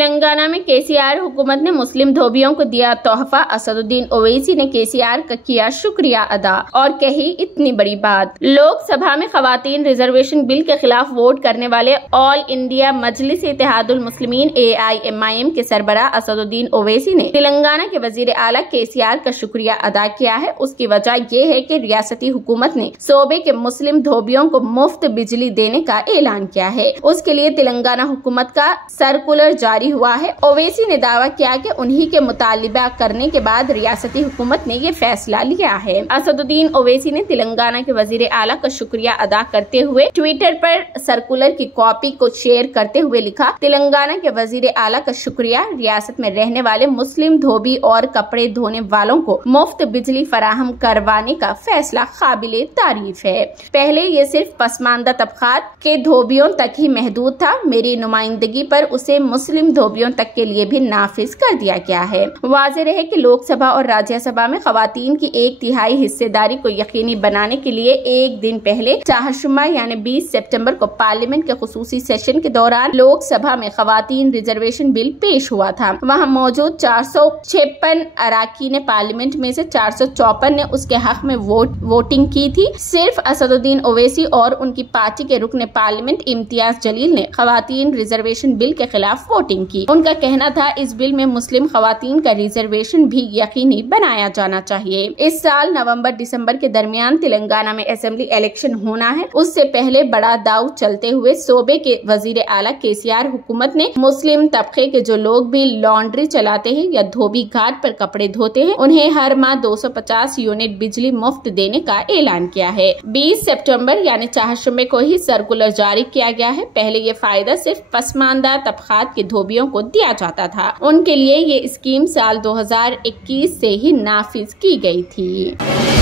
तेलंगाना में केसीआर हुकूमत ने मुस्लिम धोबियों को दिया तोहफा। असदुद्दीन ओवैसी ने केसीआर का किया शुक्रिया अदा और कही इतनी बड़ी बात। लोकसभा में खवातीन रिजर्वेशन बिल के खिलाफ वोट करने वाले ऑल इंडिया मजलिस इत्तेहादुल मुस्लिमीन AIMIM के सरबराह असदुद्दीन ओवैसी ने तेलंगाना के वजीर आला केसीआर का शुक्रिया अदा किया है। उसकी वजह यह है कि रियासती हुकूमत ने सूबे के मुस्लिम धोबियों को मुफ्त बिजली देने का ऐलान किया है। उसके लिए तेलंगाना हुकूमत का सर्कुलर जारी हुआ है। ओवैसी ने दावा किया कि उन्हीं के मुतालिबा करने के बाद रियासती हुकूमत ने ये फैसला लिया है। असदुद्दीन ओवैसी ने तेलंगाना के वजीर आला का शुक्रिया अदा करते हुए ट्विटर पर सर्कुलर की कॉपी को शेयर करते हुए लिखा, तेलंगाना के वजीर आला का शुक्रिया। रियासत में रहने वाले मुस्लिम धोबी और कपड़े धोने वालों को मुफ्त बिजली फराहम करवाने का फैसला काबिले तारीफ है। पहले ये सिर्फ पसमानदा तबकात के धोबियों तक ही महदूद था। मेरी नुमाइंदगी पर उसे मुस्लिम धोबियों तक के लिए भी नाफिज कर दिया गया है। वाज़ेह रहे कि लोकसभा और राज्यसभा में खवातीन की 1/3 हिस्सेदारी को यकीनी बनाने के लिए एक दिन पहले चाहशुमा यानी 20 सितंबर को पार्लियामेंट के खुसूसी सेशन के दौरान लोकसभा में खवातीन रिजर्वेशन बिल पेश हुआ था। वहां मौजूद 456 अराकीन पार्लियामेंट में से 454 ने उसके हक में वोटिंग की थी। सिर्फ असदुद्दीन ओवैसी और उनकी पार्टी के रुकने पार्लियामेंट इम्तियाज जलील ने खवातीन रिजर्वेशन बिल के खिलाफ वोटिंग की। उनका कहना था इस बिल में मुस्लिम खवातीन का रिजर्वेशन भी यकीनी बनाया जाना चाहिए। इस साल नवंबर दिसंबर के दरमियान तेलंगाना में असेंबली इलेक्शन होना है। उससे पहले बड़ा दाव चलते हुए सूबे के वजीर आला केसीआर हुकूमत ने मुस्लिम तबके के जो लोग भी लॉन्ड्री चलाते हैं या धोबी घाट पर कपड़े धोते हैं उन्हें हर माह 250 यूनिट बिजली मुफ्त देने का ऐलान किया है। 20 सितंबर यानी चाहशुमे को ही सर्कुलर जारी किया गया है। पहले ये फायदा सिर्फ पसमानदा तबकात के धोबियों को दिया जाता था। उनके लिए ये स्कीम साल 2021 से ही नाफिज की गई थी।